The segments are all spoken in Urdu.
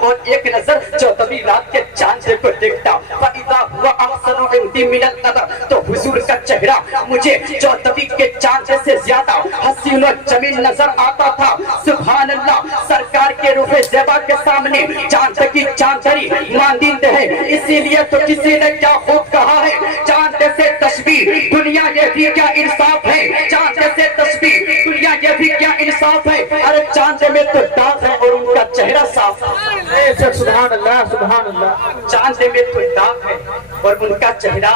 اور ایک نظر چودھویں رات کے چاند کو دیکھتا فَإِذَا هُوَ أَحْسَنُ عِنْدِي مِنَ الْقَمَرِ، تو حضور کا چہرہ مجھے چودھویں کے چاند سے زیادہ حسین و جمیل نظر آتا تھا۔ سبحان اللہ، سرکار کے روح زیبا کے سامنے چاند کی چاندری مانند ہے، اسی لیے تو کسی نے کیا خوب کہا ہے، چاند سے تشبیہ دنیا یہ بھی کیا انصاف ہے، چاند سے تشبیہ دنیا یہ بھی کیا انصاف ہے، ارے چاند میں تو داغ ہے اور ان کا چہرہ صاف ہے۔ سبحان اللہ سبحان اللہ۔ چاند میں تو داغ ہے اور ان کا چہرہ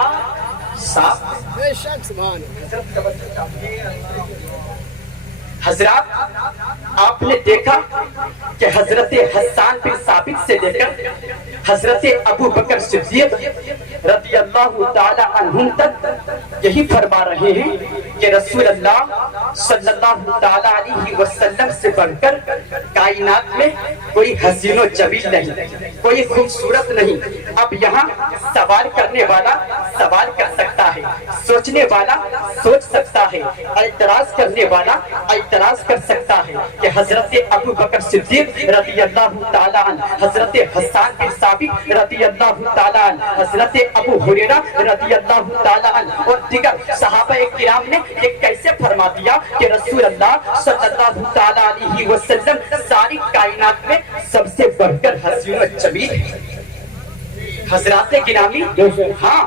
صاف ہے۔ بے شک سبحان اللہ۔ حضرات، آپ نے دیکھا کہ حضرت حسان بن ثابت سے لے کر حضرت ابو بکر صدیق رضی اللہ تعالی عنہم تک یہی فرما رہے ہیں کہ رسول اللہ صلی اللہ تعالی علیہ وسلم سے بڑھ کر کائنات میں کوئی حسین و جمیل نہیں، کوئی خوبصورت نہیں۔ اب یہاں سوال کرنے والا سوال کر سکتا ہے، سوچنے والا سوچ سکتا ہے، اعتراض کرنے والا اعتراض کر سکتا ہے کہ حضرت ابو بکر صدیق رضی اللہ تعالی عنہ، حضرت حسان بن ثابت رضی اللہ تعالی عنہ، حضرت ابو ہریرہ رضی اللہ تعالی عنہ اور دیگر صحابہ کرام نے یہ کیسے فرما دیا کہ رسول اللہ صلی اللہ تعالی علیہ وسلم ساری کائنات میں سب سے بڑھ کر حسین و جمیل ہے۔ حضرات گرامی، ہاں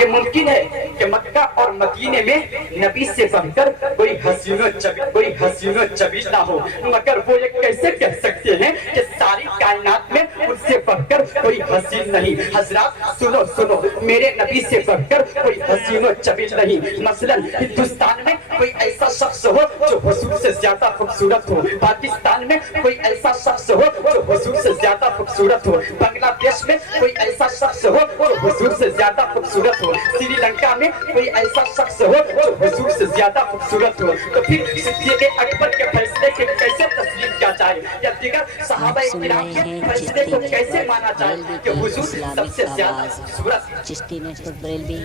یہ ممکن ہے کہ مکہ اور مدینے میں نبی سے بڑھ کر کوئی حسین و جمیل نہ ہو، مگر وہ یہ کیسے کہہ سکتے ہیں کہ ساری کائنات میں ان سے بڑھ کر کوئی حسین نہیں۔ حضرات سنو سنو، میرے نبی سے بڑھ کر کوئی حسین و جمیل نہیں۔ مثلا ہندوستان میں کوئی ایسا شخص ہو جو حضور سے زیادہ خوبصورت ہو، پاکستان میں کوئی ایسا شخص ہو جو حضور سے زیادہ خوبصورت ہو، بنگلہ دیش میں کوئی ایسا شخص ہو جو حضور سے زیادہ خوبصورت ہو، سری لنکا میں کوئی ایسا شخص ہو جو حضور سے زیادہ خوبصورت ہو، تو پھر صدیق اکبر کے فیصلے کے کیسے تسلیم کیا جائے یا دیگر صحابہ کرام کے فیصلے کو کیسے مانا جائے کہ حضور سب سے زیادہ خوبصورت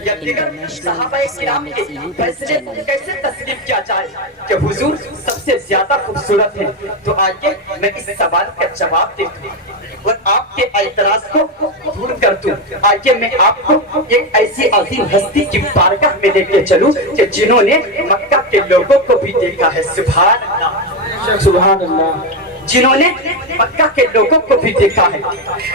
یا دیگر صحابہ کرام کے فیصلے کو کیسے تسلیم کیا جائے کہ حضور سب سے زیادہ خوبصورت ہے؟ تو آئیے میں اس سوال کا جواب دیتا ہوں اور آپ کے اعتراض کو دور کر دوں۔ آئیے میں آپ کو ایک ایسی عظیم ہستی کی بارگاہ میں لے کے چلوں کہ جنہوں نے مکہ کے لوگوں کو بھی دیکھا ہے، سبحان اللہ سبحان اللہ۔ جنہوں نے مکہ کے لوگوں کو بھی دیکھا ہے،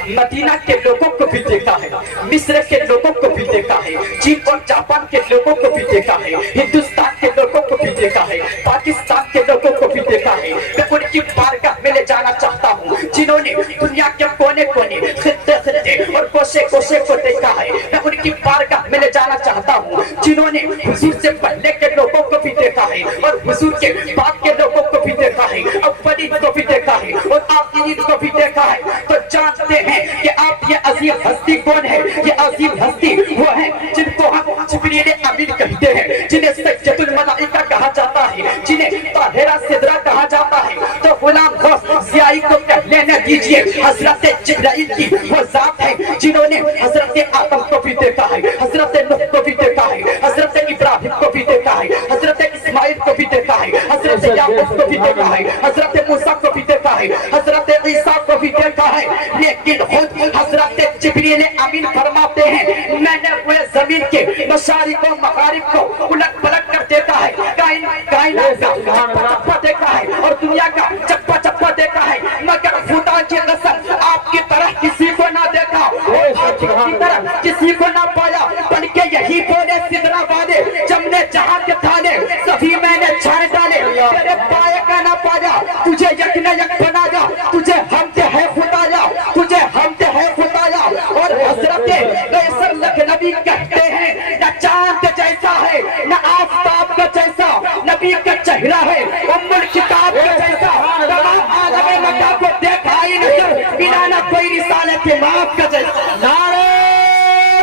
مدینہ کے لوگوں کو بھی دیکھا ہے، مصر کے لوگوں کو بھی دیکھا ہے، چین اور جاپان کے لوگوں کو بھی دیکھا ہے، ہندوستان کے لوگوں کو بھی دیکھا ہے، پاکستان کے لوگوں کو بھی دیکھا ہے۔ میں ان کی بارگاہ میں لے جانا چاہتا ہوں جنہوں نے دنیا کے کونے کونے، خطے خطے اور کوشے کوشے کو دیکھا ہے۔ میں ان کی بارگاہ میں لے جانا چاہتا ہوں جنہوں نے حضور سے پہلے کے لوگوں کو بھی دیکھا ہے اور حضور کے بعد کے لوگوں کو بھی دیکھا ہے، اولین کو بھی دیکھا ہے اور آخرین کو بھی دیکھا ہے۔ تو جانتے ہیں کہ آپ یہ عظیم ہستی کون ہے؟ یہ عظیم ہستی وہ ہے جن کو ہم جبریل امین کہتے ہیں، جنہیں سید الملائکہ کہا جاتا ہے، جنہیں طاہرہ صدرہ کہا جاتا ہے۔ تو غلام غوث ضیائی کو کہہ لینے دیجئے حضرت جبرائیل کی وہ ذات ہے جنہوں نے حضرت آدم کو بھی دیکھا ہے، حضرت نوح کو بھی دیکھا ہے، حضرت ابراہیم کو بھی دیکھا ہے، حضرت اسماعیل کو بھی دیکھا ہے، حضرت یعقوب کو بھی دیکھا ہے، حضرت موسیٰ کو بھی دیکھا ہے، حضرت عیسیٰ کو بھی دیکھا ہے۔ لیکن خود حضرت جبریل امین فرماتے ہیں میں نے پورے زمین کے مشارق و مغارب کو الٹ پلٹ کر دیکھا ہے، کائنات کا چپا چپا دیکھا ہے اور دنیا کا چپا چپا دیکھا ہے، مگر خدا کی قسم آپ کی طرح کسی کو نہ دیکھا، آپ کی طرح کسی کو نہ پایا، بلکہ یہی بولے سدرہ والے جب نے جہاں کے تھالے سبھی میں نے چھاڑ ڈالے، تیرے پائے کا نہ پایا، تجھے یک نہ یک بنایا، تجھے حمد ہے خدایا، تجھے حمد ہے خدایا۔ اور حضرت قیصر لکھنوی کہتے ہیں نہ چاند جیسا ہے نہ آفتاب کا جیسا نبی کا چہرہ ہے، ام الکتاب کا جیسا تمام عالم مکہ کو دیکھا ہی نظر بنا نہ کوئی رسالت ماپ کا جیسا۔ نعرہ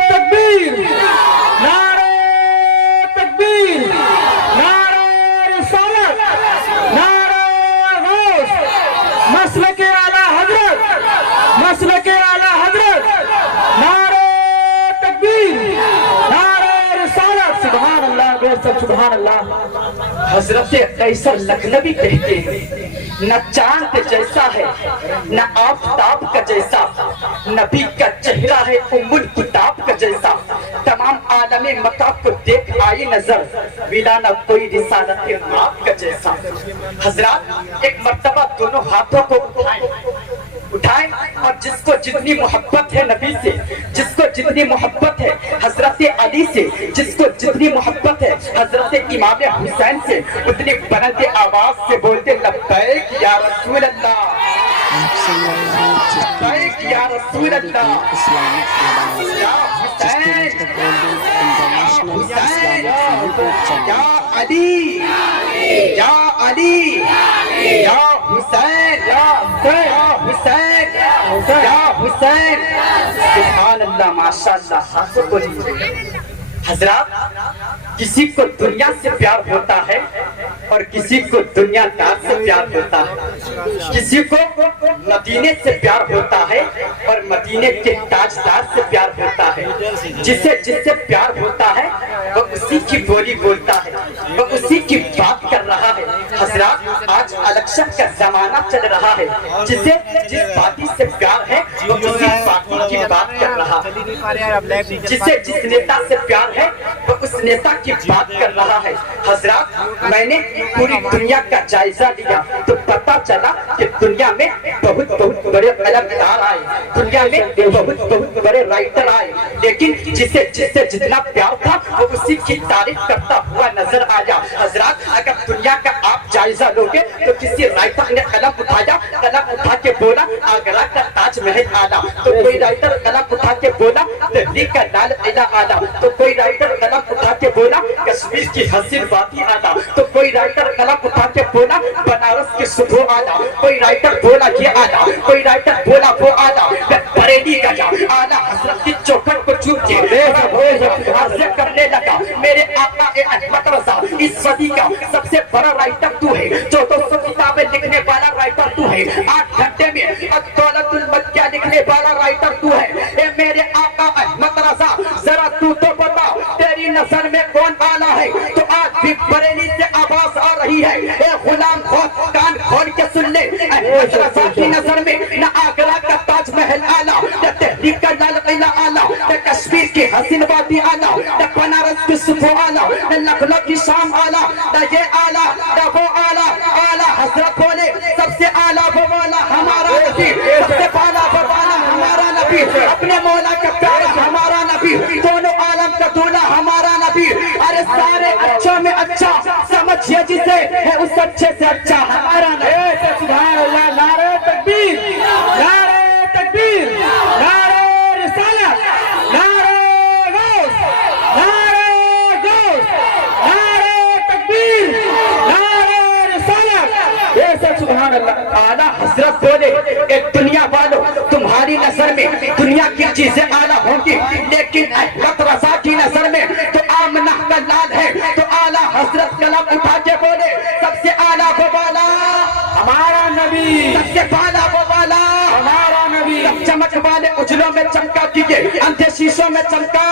تکبیر، نعرہ تکبیر، نعرہ رسالت، نعرہ غوث، مسلک اعلیٰ حضرت، مسلک اعلیٰ حضرت، نعرہ تکبیر، نعرہ رسالت، سبحان اللہ بے شک سبحان اللہ۔ حضرت قیصر لکھنوی کہتے ہیں نہ چاند جیسا ہے نہ آفتاب کا جیسا، نبی کا چہرہ ہے الکتاب کا جیسا، تمام عالم مکہ کو دیکھ آئی نظر، ملا نہ کوئی رسالت ماپ کا جیسا۔ حضرات ایک مرتبہ دونوں ہاتھوں کو اٹھائیں اور جس کو جتنی محبت ہے نبی سے، جس کو جتنی محبت ہے حضرت علی سے، جس کو جتنی محبت ہے حضرت امام حسین سے، اتنی بلند آواز سے بولتے لبیک یا رسول اللہ، لبیک یا رسول اللہ، یا حسین، یا علی، یا علی، یا حسین، یا حسین، یا حسین، سبحان اللہ، ماشاءاللہ، ہاتھوں کو لیجیے۔ حضرات کسی کو دنیا سے پیار ہوتا ہے اور کسی کو دنیا دار سے پیار ہوتا ہے، کسی کو مدینے سے پیار ہوتا ہے اور مدینے کے تاجدار سے پیار ہوتا ہے، جسے جس سے پیار ہوتا ہے وہ اسی کی بولی بولتا ہے، وہ اسی کی بات کر رہا ہے۔ حضرات آج الیکشن کا زمانہ چل رہا ہے، جسے جس پارٹی سے پیار ہے وہ اسی پارٹی کی بات کر رہا ہے، جسے جس نیتا سے پیار ہے وہ اس نیتا کی بات کر رہا ہے۔ حضرات میں نے پوری دنیا کا جائزہ لیا تو پتا چلا کہ دنیا میں بہت بہت بڑے قلمکار آئے، دنیا میں بہت بہت بڑے رائٹر آئے، لیکن جسے جتنا پیار تھا وہ اسی کی تعریف کرتا ہوا نظر آیا۔ حضرات اگر دنیا کا آپ جائزہ لوگے تو کسی رائٹر نے قلم اٹھایا، قلم اٹھا کے بولا آگرہ کا تاج محل آنا، تو کوئی رائٹر قلم اٹھا کے بولا دہلی کا لال قلعہ آنا، تو کوئی رائٹر قلم اٹھا کے بولا کشمیر کی حسین وادی آنا، تو کوئی رائٹر قلم اٹھا کے بولا بنارس کی صبح آنا، کوئی رائٹر بولا یہ آنا، کوئی رائٹر بولا وہ آنا، میں بریلی گیا آنا حضرت کی چوکھٹ کو چوم کے عرض کرنے لگا میرے آقا احمد رضا اس صدی کا سب سے بڑا رائٹر تو ہے، 1400 کتابیں لکھنے والا رائٹر تو ہے، 8 گھنٹے میں الدولت الملکیہ لکھنے والا رائٹر تو ہے، اے میرے آقا احمد رضا ذرا تو بتا تیری نظر میں کون آلہ ہے؟ تو آج بھی بریلی سے آواز آ رہی ہے، اے غلام کان کھول کے سن لے، احمد رضا کی نظر میں نہ آگرہ کا تاج محل آلہ، نہ دہلی کا لال قلعہ آلہ، نہ کشمیر کی حسین وادی آلہ، نہ بنارس کی صبح آلہ، نہ لکھنؤ کی شام آلہ، نہ یہ آلہ نہ وہ آلہ۔ آلہ حضرت بولے سب سے آلہ وہ والا ہمارا نبی، سب سے بالا وہ والا ہمارا نبی، اپنے مولا کا پیارا ہمارا نبی، دونوں عالم کا دولہ ہمارا نبی، ارے سارے اچھوں میں اچھا سمجھئے جسے ہے اس اچھے سے اچھا ہمارا نبی۔ سبحان اللہ، نعرہ تکبیر، نعرہ تکبیر، نعرہ رسالت، نعرہ غوث، نعرہ غوث، نعرہ تکبیر، نعرہ رسالت، بے شک سبحان اللہ۔ اعلیٰ حضرت بولے کہ دنیا والوں تمہاری نظر میں دنیا کی چیزیں اعلیٰ ہوں گی، لیکن احمد رضا کی نظر میں تو آمنہ کا لال ہے، تو اعلیٰ حضرت قلم اٹھا کے بولے سب سے اعلیٰ وہ والا ہمارا نبی، سب سے بالا وہ والا ہمارا نبی، سب چمک والے اجلوں میں چمکا دیجئے، اندھے شیشوں میں چمکا۔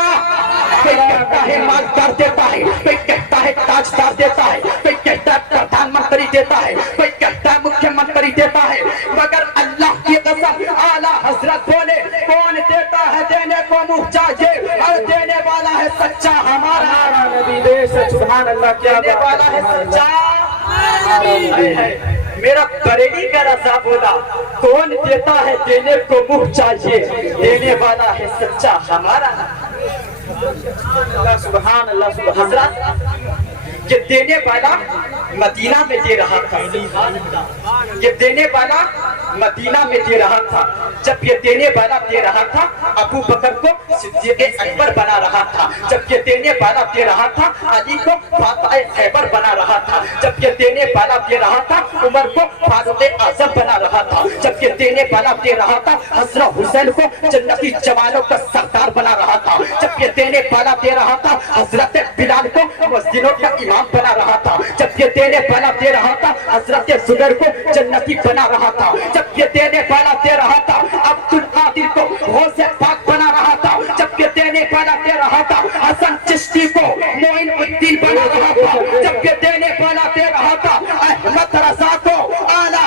کوئی کہتا ہے مالدار دیتا ہے، کوئی کہتا ہے تاجدار دیتا ہے، کوئی کہتا ہے پردھان منتری دیتا ہے، کوئی کہتا ہے مکھیہ منتری دیتا ہے، مگر اللہ کی قسم اعلیٰ حضرت بولے کون دیتا ہے دینے کو منہ چاہیے، اور دینے والا ہے سچا ہمارا نبی، بے شک سبحان اللہ، کیا دینے والا ہے سچا۔ میرا بریلی کا رضا بولا کون دیتا ہے دینے کو منہ چاہیے، دینے والا ہے سچا ہمارا۔ سبحان اللہ، سبحان حضرت یہ دینے والا مدینہ میں دے رہا تھا، یہ دینے والا مدینہ میں دے رہا تھا، جب یہ دینے والا دے رہا تھا ابو بکر کو صدیق اکبر بنا رہا تھا، جب یہ دینے والا دے رہا تھا علی کو فاتح خیبر بنا رہا تھا، جب یہ دینے والا دے رہا تھا عمر کو فاروق اعظم بنا رہا تھا، جب یہ دینے والا دے رہا تھا حضرت حسین کو جنتی جوانوں کا سردار بنا رہا تھا، جب یہ دینے والا دے رہا تھا حضرت بلال کو مسجدوں کا امام بنا رہا تھا، جب یہ دینے والا دے رہا تھا حضرت زبیر کو جنتی بنا رہا تھا، جب یہ دینے والا دے رہا تھا عبد القادر کو غوث پاک بنا رہا تھا، جب یہ دینے والا دے رہا تھا حسن چشتی کو معین الدین بنا رہا تھا، جب یہ دینے والا دے رہا تھا احمد رضا کو اعلیٰ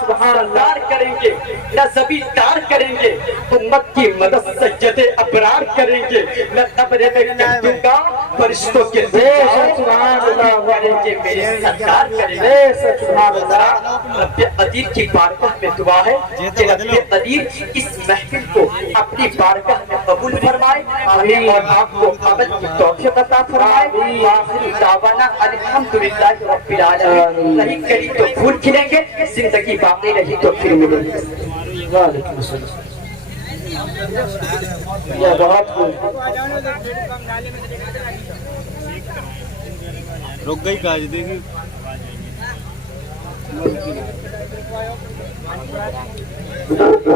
سبحان اللہ دار کریں گے نہ زبی دار کریں گے امت کی مدد سجدے ابرار کریں گے نہ قبر میں کہہ دوں گا فرشتوں کے سبحان اللہ کریں گے میرے سرکار کریں گے سبحان اللہ رب قدیر کی بارگاہ میں دعا ہے کہ رب قدیر اس محفل کو اپنی بارگاہ میں قبول فرمائے ہمیں اور آپ کو عمل کی توفیق عطا فرمائے آخر دعوانا الحمدللہ رب العالمین نہیں کری تو پھول کھلیں گے زندگی باقی رہی تو پھر ملیں گے وعلیکم السلام یا بہت خوب رک گئی کاج دیکھی Thank you.